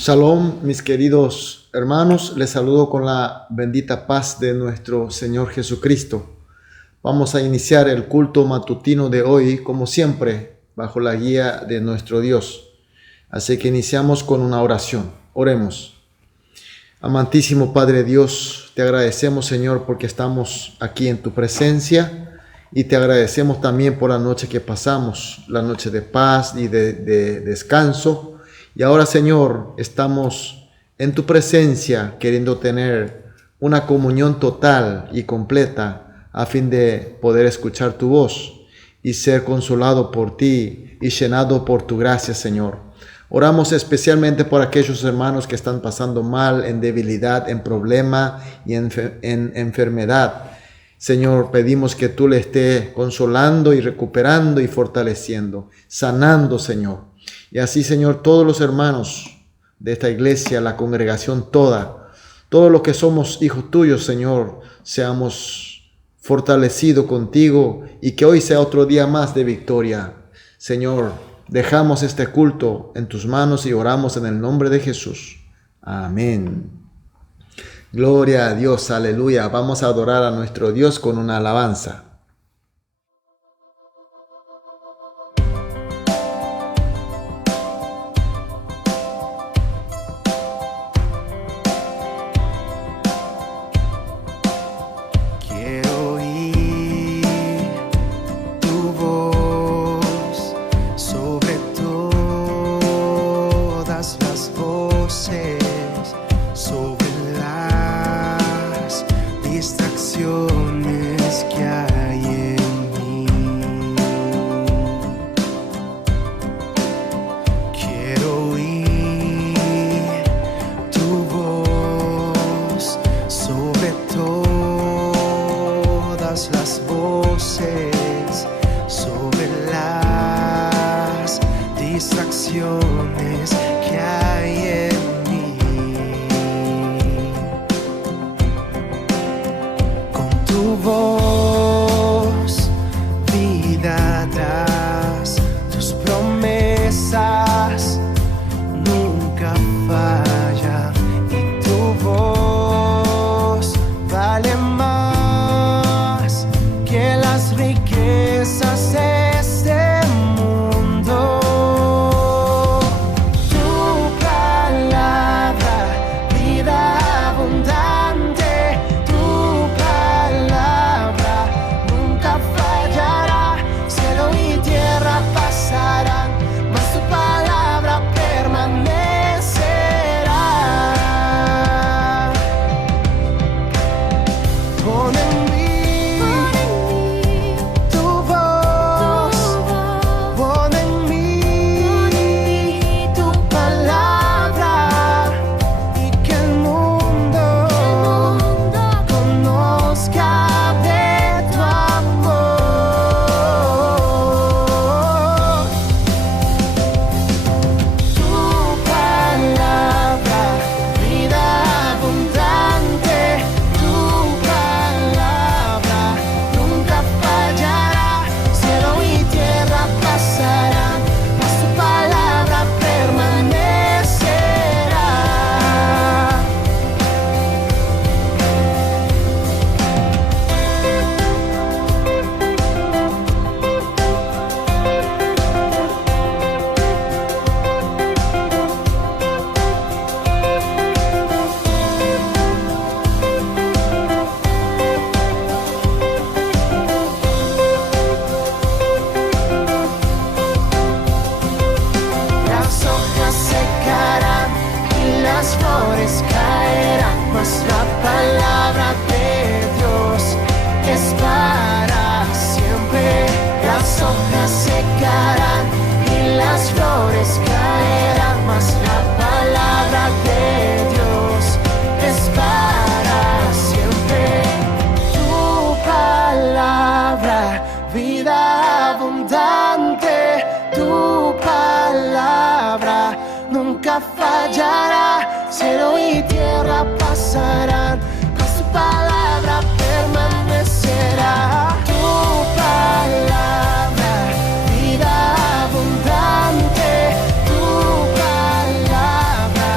Shalom, mis queridos hermanos, les saludo con la bendita paz de nuestro Señor Jesucristo. Vamos a iniciar el culto matutino de hoy, como siempre, bajo la guía de nuestro Dios. Así que iniciamos con una oración. Oremos. Amantísimo Padre Dios, te agradecemos, Señor, porque estamos aquí en tu presencia y te agradecemos también por la noche que pasamos, la noche de paz y de descanso. Y ahora, Señor, estamos en tu presencia queriendo tener una comunión total y completa a fin de poder escuchar tu voz y ser consolado por ti y llenado por tu gracia, Señor. Oramos especialmente por aquellos hermanos que están pasando mal, en debilidad, en problema y en enfermedad. Señor, pedimos que tú le estés consolando y recuperando y fortaleciendo, sanando, Señor. Y así, Señor, todos los hermanos de esta iglesia, la congregación toda, todos los que somos hijos tuyos, Señor, seamos fortalecidos contigo y que hoy sea otro día más de victoria. Señor, dejamos este culto en tus manos y oramos en el nombre de Jesús. Amén. Gloria a Dios, aleluya. Vamos a adorar a nuestro Dios con una alabanza. voces sobre las distracciones que hay en mí. Quiero oír tu voz sobre todas las voces, sobre las distracciones que hay en mí. Con tu voz vida das, tus promesas nunca fallan, y tu voz vale más que las riquezas de este mundo. Tu palabra, vida abundante, tu palabra nunca fallará. Cielo y tierra pasarán, mas tu palabra permanecerá. Pon en mí tu voz, pon en mí tu palabra, y que el mundo conozca de tu amor. Tu palabra, vida abundante, tu palabra nunca fallará. Cielo y tierra pasarán, mas tu palabra permanecerá. Las hojas secarán y las flores caerán, mas la palabra de Dios es para siempre. Las hojas secarán y las flores caerán, mas la palabra de Dios es para siempre. Tu palabra, vida abundante, tu palabra nunca fallará. Cielo y tierra pasarán, mas tu palabra permanecerá. Tu palabra, vida abundante, tu palabra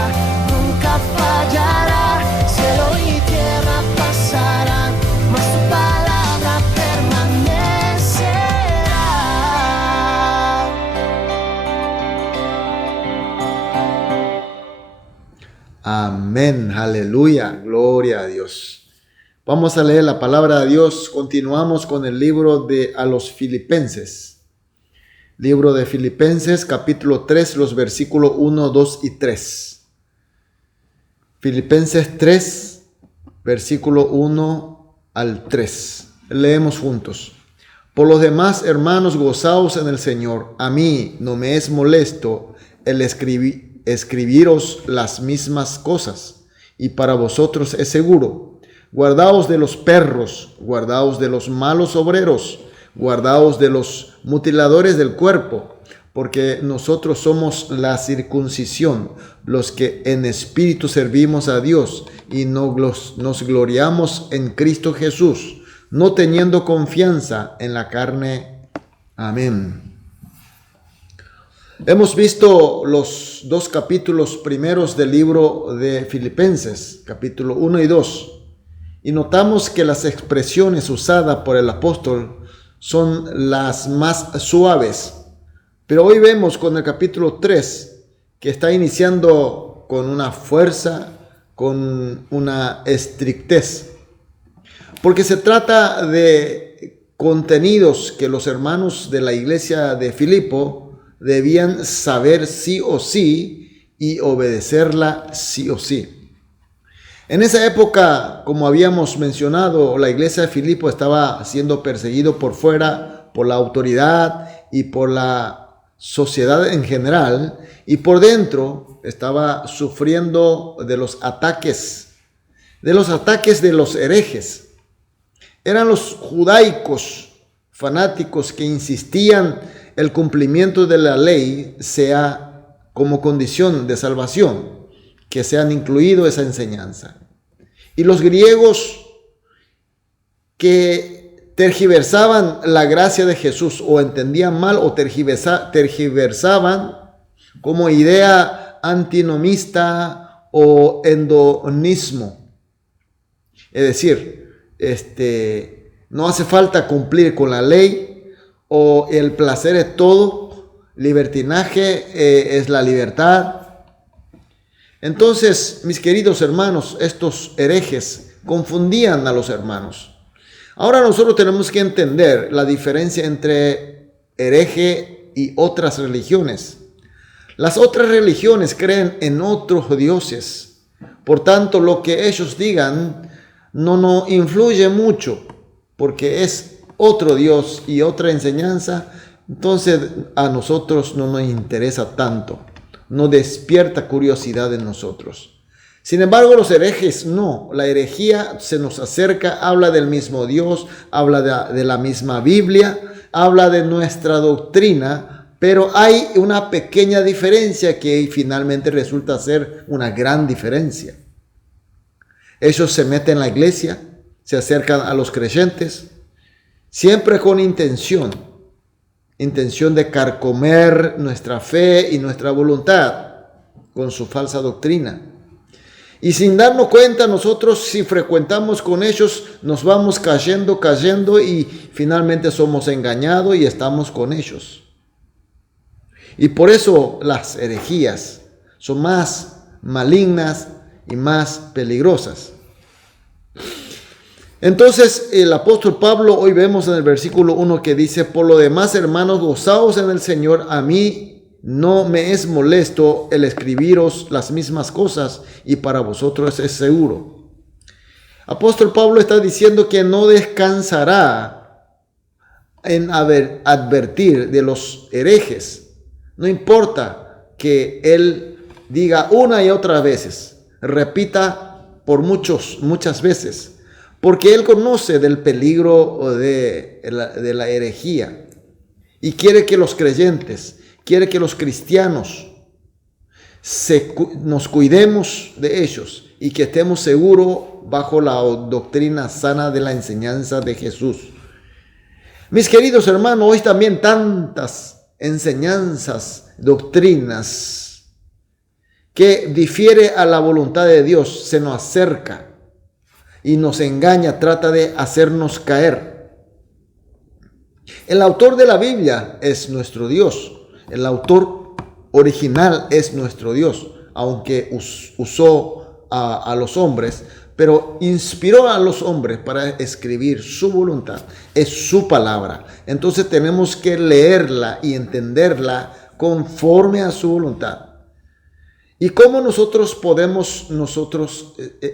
nunca fallará. Cielo y tierra pasarán, mas tu palabra permanecerá. Amén, aleluya, gloria a Dios. Vamos a leer la palabra de Dios. Continuamos con el libro de a los Filipenses. Libro de Filipenses, capítulo 3, los versículos 1, 2 y 3. Filipenses 3, versículo 1 al 3. Leemos juntos. Por los demás, hermanos, gozaos en el Señor. A mí no me es molesto el escribiros las mismas cosas, y para vosotros es seguro. Guardaos de los perros, guardaos de los malos obreros, guardaos de los mutiladores del cuerpo, porque nosotros somos la circuncisión, los que en espíritu servimos a Dios y nos gloriamos en Cristo Jesús, no teniendo confianza en la carne. Amén. Hemos visto los dos capítulos primeros del libro de Filipenses, capítulo 1 y 2, y notamos que las expresiones usadas por el apóstol son las más suaves. Pero hoy vemos con el capítulo 3 que está iniciando con una fuerza, con una estrictez, porque se trata de contenidos que los hermanos de la iglesia de Filipo debían saber sí o sí y obedecerla sí o sí. En esa época, como habíamos mencionado, la iglesia de Filipo estaba siendo perseguido por fuera, por la autoridad y por la sociedad en general, y por dentro estaba sufriendo de los ataques de los herejes. Eran los judaicos fanáticos que insistían el cumplimiento de la ley sea como condición de salvación, que sean incluido esa enseñanza. Y los griegos que tergiversaban la gracia de Jesús o entendían mal o tergiversaban como idea antinomista o endonismo. Es decir, no hace falta cumplir con la ley, o el placer es todo, libertinaje es la libertad. Entonces, mis queridos hermanos, estos herejes confundían a los hermanos. Ahora nosotros tenemos que entender la diferencia entre hereje y otras religiones. Las otras religiones creen en otros dioses. Por tanto, lo que ellos digan no influye mucho, porque es otro Dios y otra enseñanza. Entonces a nosotros no nos interesa tanto, no despierta curiosidad en nosotros. Sin embargo, los herejes no. La herejía se nos acerca, habla del mismo Dios, habla de la misma Biblia, habla de nuestra doctrina, pero hay una pequeña diferencia que finalmente resulta ser una gran diferencia. Ellos se meten en la iglesia, se acercan a los creyentes, siempre con intención de carcomer nuestra fe y nuestra voluntad con su falsa doctrina. Y sin darnos cuenta, nosotros, si frecuentamos con ellos, nos vamos cayendo y finalmente somos engañados y estamos con ellos. Y por eso las herejías son más malignas y más peligrosas. Entonces el apóstol Pablo, hoy vemos en el versículo 1 que dice: por lo demás, hermanos, gozaos en el Señor. A mí no me es molesto el escribiros las mismas cosas, y para vosotros es seguro. Apóstol Pablo está diciendo que no descansará en advertir de los herejes. No importa que él diga una y otra veces, repita por muchas veces, porque él conoce del peligro de la herejía y quiere que los creyentes, quiere que los cristianos nos cuidemos de ellos y que estemos seguros bajo la doctrina sana de la enseñanza de Jesús. Mis queridos hermanos, hoy también tantas enseñanzas, doctrinas que difiere a la voluntad de Dios se nos acerca y nos engaña, trata de hacernos caer. El autor de la Biblia es nuestro Dios. El autor original es nuestro Dios, aunque usó a los hombres, pero inspiró a los hombres para escribir su voluntad. Es su palabra. Entonces tenemos que leerla y entenderla conforme a su voluntad. ¿Y cómo nosotros podemos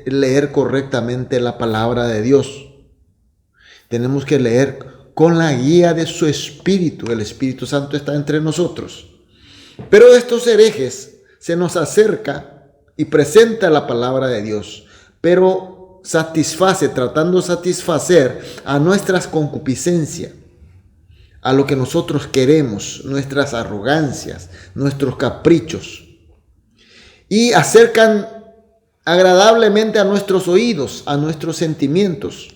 leer correctamente la palabra de Dios? Tenemos que leer con la guía de su Espíritu. El Espíritu Santo está entre nosotros. Pero estos herejes se nos acerca y presenta la palabra de Dios, pero tratando de satisfacer a nuestras concupiscencias, a lo que nosotros queremos, nuestras arrogancias, nuestros caprichos. Y acercan agradablemente a nuestros oídos, a nuestros sentimientos.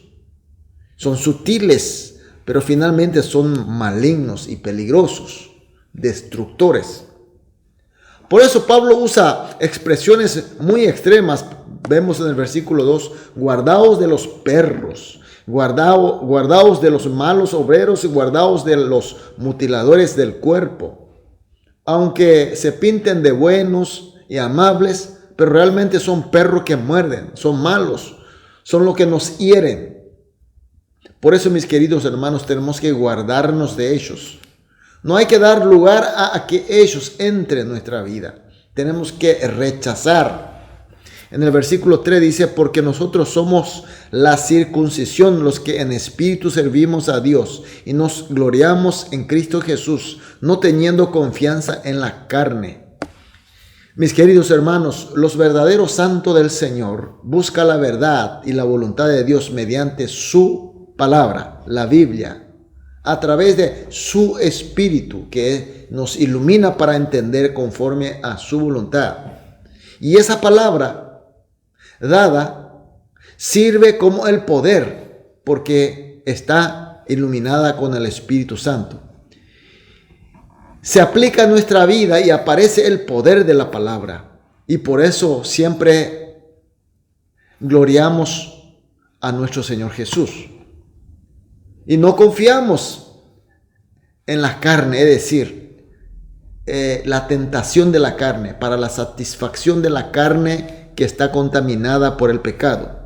Son sutiles, pero finalmente son malignos y peligrosos, destructores. Por eso Pablo usa expresiones muy extremas. Vemos en el versículo 2, guardaos de los perros, guardaos de los malos obreros y guardaos de los mutiladores del cuerpo. Aunque se pinten de buenos y amables, pero realmente son perros que muerden, son malos, son los que nos hieren. Por eso, mis queridos hermanos, tenemos que guardarnos de ellos. No hay que dar lugar a que ellos entren en nuestra vida. tenemos que rechazar. En el versículo 3 dice, porque nosotros somos la circuncisión, los que en espíritu servimos a Dios y nos gloriamos en Cristo Jesús, no teniendo confianza en la carne. Mis queridos hermanos, los verdaderos santos del Señor buscan la verdad y la voluntad de Dios mediante su palabra, la Biblia, a través de su espíritu que nos ilumina para entender conforme a su voluntad. Y esa palabra dada sirve como el poder porque está iluminada con el Espíritu Santo. Se aplica a nuestra vida y aparece el poder de la palabra. Y por eso siempre gloriamos a nuestro Señor Jesús. Y no confiamos en la carne, es decir, la tentación de la carne, para la satisfacción de la carne que está contaminada por el pecado.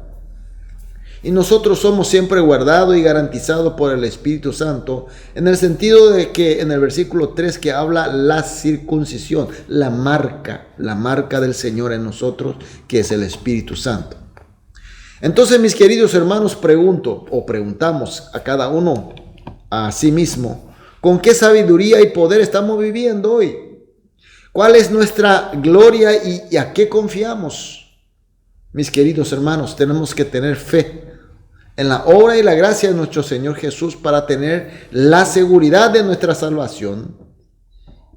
Y nosotros somos siempre guardados y garantizados por el Espíritu Santo, en el sentido de que en el versículo 3 que habla la circuncisión, la marca del Señor en nosotros, que es el Espíritu Santo. Entonces, mis queridos hermanos, preguntamos a cada uno a sí mismo, ¿con qué sabiduría y poder estamos viviendo hoy? ¿Cuál es nuestra gloria y a qué confiamos? Mis queridos hermanos, tenemos que tener fe en la obra y la gracia de nuestro Señor Jesús para tener la seguridad de nuestra salvación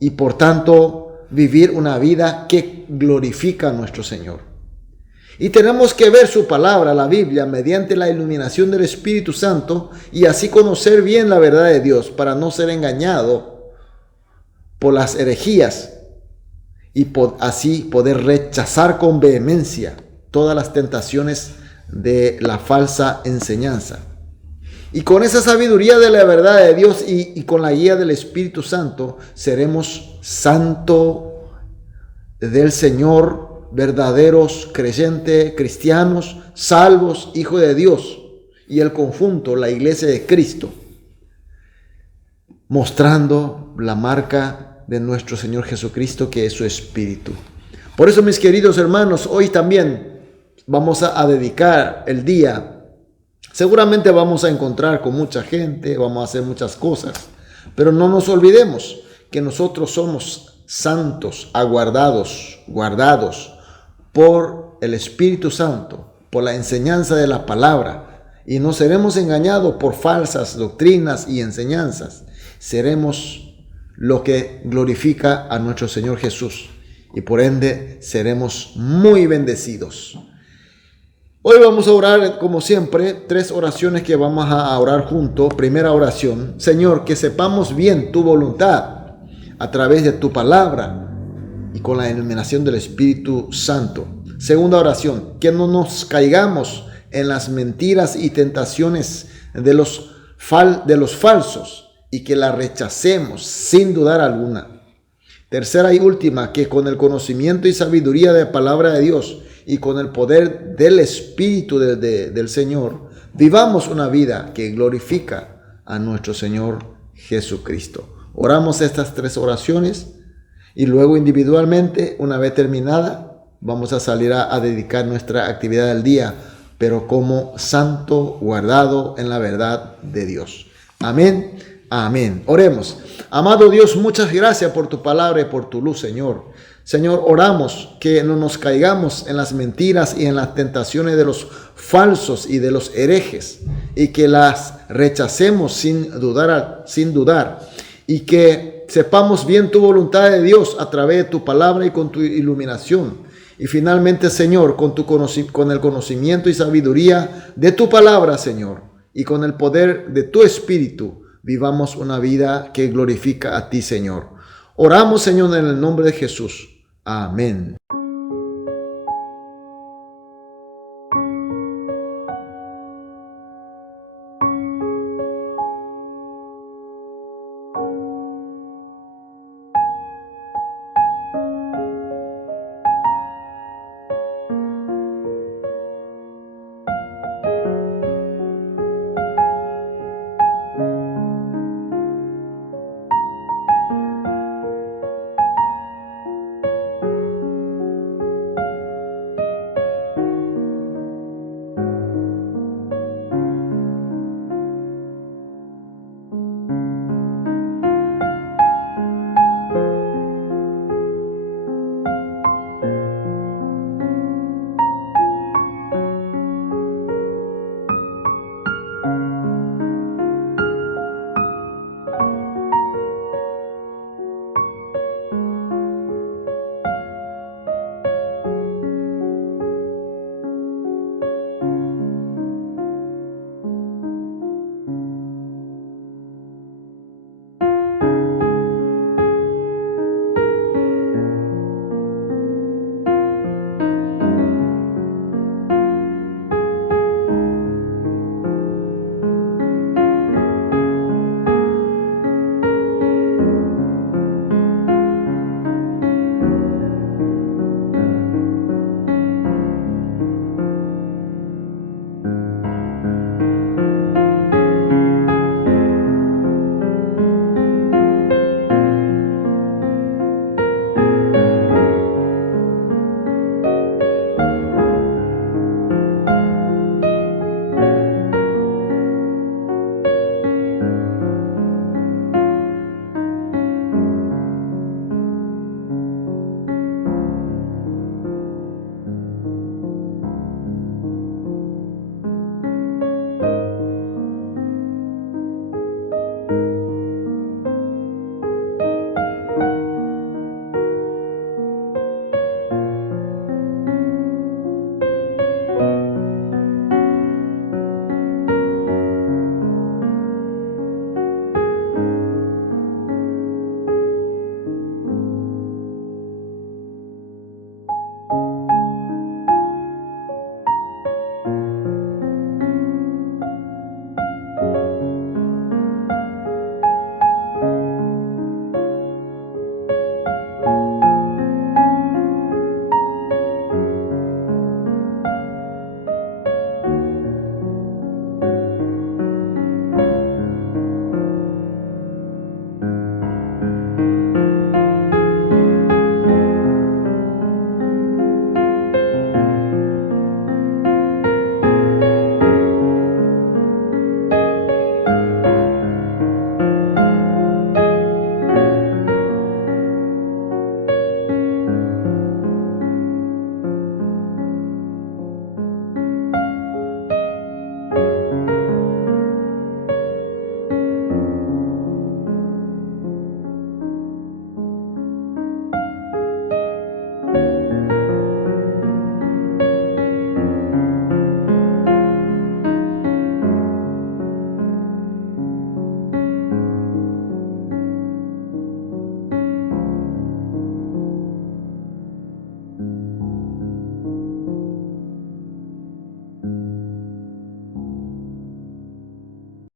y por tanto vivir una vida que glorifica a nuestro Señor. Y tenemos que ver su palabra, la Biblia, mediante la iluminación del Espíritu Santo y así conocer bien la verdad de Dios para no ser engañado por las herejías y así poder rechazar con vehemencia todas las tentaciones de la falsa enseñanza. Y con esa sabiduría de la verdad de Dios y con la guía del Espíritu Santo, seremos santos del Señor, verdaderos creyentes, cristianos, salvos, hijos de Dios, y el conjunto, la iglesia de Cristo, mostrando la marca de nuestro Señor Jesucristo, que es su Espíritu. Por eso, mis queridos hermanos, hoy también vamos a dedicar el día. Seguramente vamos a encontrar con mucha gente, vamos a hacer muchas cosas, pero no nos olvidemos que nosotros somos santos, guardados por el Espíritu Santo, por la enseñanza de la palabra, y no seremos engañados por falsas doctrinas y enseñanzas. Seremos lo que glorifica a nuestro Señor Jesús y por ende seremos muy bendecidos. Hoy vamos a orar como siempre, 3 oraciones que vamos a orar juntos. Primera oración: Señor, que sepamos bien tu voluntad a través de tu palabra y con la iluminación del Espíritu Santo. Segunda oración: que no nos caigamos en las mentiras y tentaciones de los falsos y que la rechacemos sin dudar alguna. Tercera y última: que con el conocimiento y sabiduría de la palabra de Dios y con el poder del Espíritu del Señor, vivamos una vida que glorifica a nuestro Señor Jesucristo. Oramos estas 3 oraciones y luego individualmente, una vez terminada, vamos a salir a dedicar nuestra actividad del día, pero como santo guardado en la verdad de Dios. Amén. Amén. Oremos. Amado Dios, muchas gracias por tu palabra y por tu luz, Señor. Señor, oramos que no nos caigamos en las mentiras y en las tentaciones de los falsos y de los herejes, y que las rechacemos sin dudar, y que sepamos bien tu voluntad de Dios a través de tu palabra y con tu iluminación. Y finalmente, Señor, con el conocimiento y sabiduría de tu palabra, Señor, y con el poder de tu Espíritu, vivamos una vida que glorifica a ti, Señor. Oramos, Señor, en el nombre de Jesús. Amén.